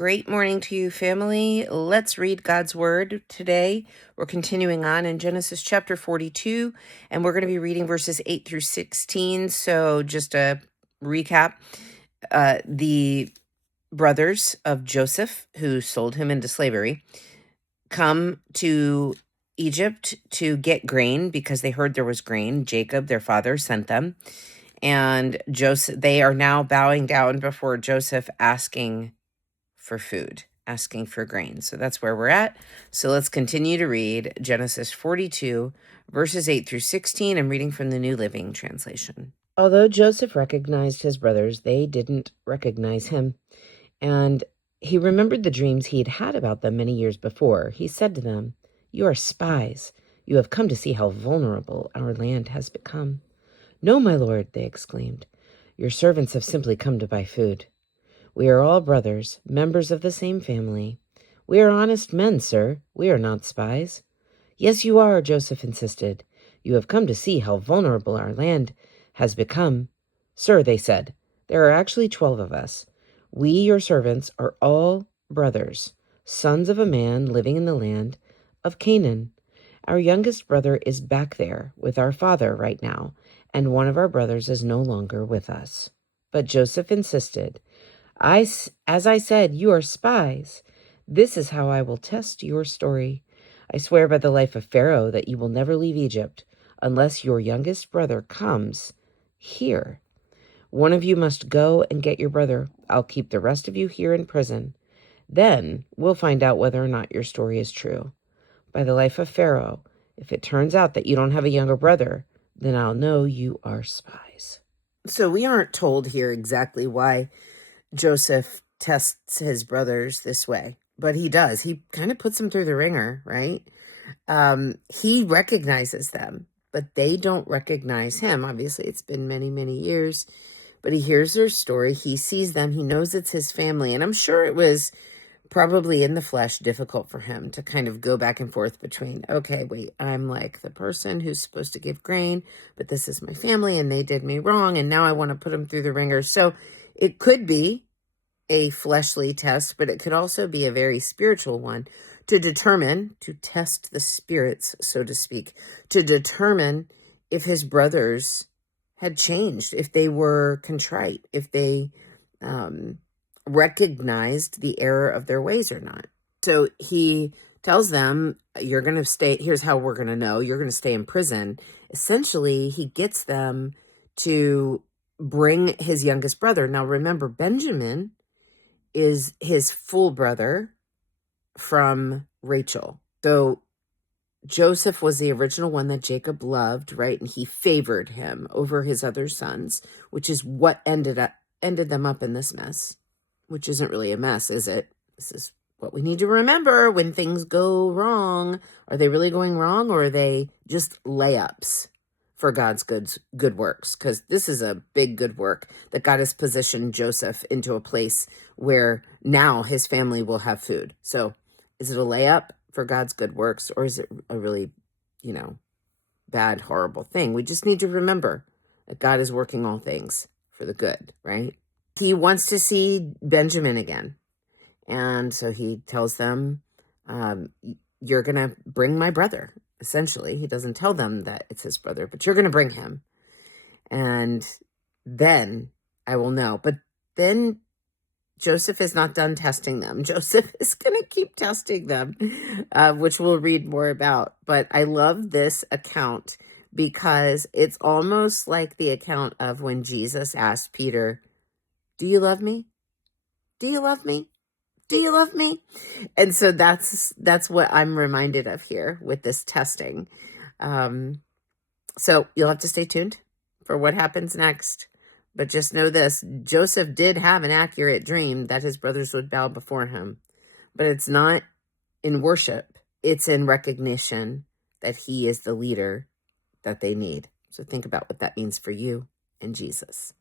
Great morning to you, family. Let's read God's Word today. We're continuing on in Genesis chapter 42, and we're going to be reading verses 8 through 16. So just a recap, the brothers of Joseph, who sold him into slavery, come to Egypt to get grain because they heard there was grain. Jacob, their father, sent them. And they are now bowing down before Joseph, asking for food, asking for grain. So that's where we're at. So let's continue to read Genesis 42, verses 8 through 16. I'm reading from the New Living Translation. Although Joseph recognized his brothers, they didn't recognize him. And he remembered the dreams he'd had about them many years before. He said to them, "You are spies. You have come to see how vulnerable our land has become." "No, my lord," they exclaimed. "Your servants have simply come to buy food. We are all brothers, members of the same family. We are honest men, sir. We are not spies." "Yes, you are," Joseph insisted. "You have come to see how vulnerable our land has become." "Sir," they said, "there are actually 12 of us. We, your servants, are all brothers, sons of a man living in the land of Canaan. Our youngest brother is back there with our father right now, and one of our brothers is no longer with us." But Joseph insisted, As I said, you are spies. This is how I will test your story. I swear by the life of Pharaoh that you will never leave Egypt unless your youngest brother comes here. One of you must go and get your brother. I'll keep the rest of you here in prison. Then we'll find out whether or not your story is true. By the life of Pharaoh, if it turns out that you don't have a younger brother, then I'll know you are spies. So we aren't told here exactly why Joseph tests his brothers this way, but he does. He kind of puts them through the ringer, right? He recognizes them, but they don't recognize him. Obviously, it's been many, many years, but he hears their story. He sees them. He knows it's his family. And I'm sure it was probably in the flesh difficult for him to kind of go back and forth between, okay, wait, I'm like the person who's supposed to give grain, but this is my family and they did me wrong. And now I want to put them through the ringer. So it could be a fleshly test, but it could also be a very spiritual one to test the spirits, so to speak, to determine if his brothers had changed, if they were contrite, if they recognized the error of their ways or not. So he tells them, you're going to stay, here's how we're going to know, you're going to stay in prison. Essentially, he gets them to bring his youngest brother. Now, remember, Benjamin is his full brother from Rachel. So Joseph was the original one that Jacob loved, right? And he favored him over his other sons, which is what ended them up in this mess, which isn't really a mess, is it? This is what we need to remember when things go wrong. Are they really going wrong, or are they just layups for God's good works? Because this is a big good work that God has positioned Joseph into a place where now his family will have food. So is it a layup for God's good works, or is it a really, bad, horrible thing? We just need to remember that God is working all things for the good, right? He wants to see Benjamin again. And so he tells them, you're going to bring my brother. Essentially, he doesn't tell them that it's his brother, but you're going to bring him. And then I will know. But then Joseph is not done testing them. Joseph is going to keep testing them, which we'll read more about. But I love this account because it's almost like the account of when Jesus asked Peter, "Do you love me? Do you love me? Do you love me?" And so that's what I'm reminded of here with this testing. So you'll have to stay tuned for what happens next. But just know this, Joseph did have an accurate dream that his brothers would bow before him. But it's not in worship. It's in recognition that he is the leader that they need. So think about what that means for you and Jesus.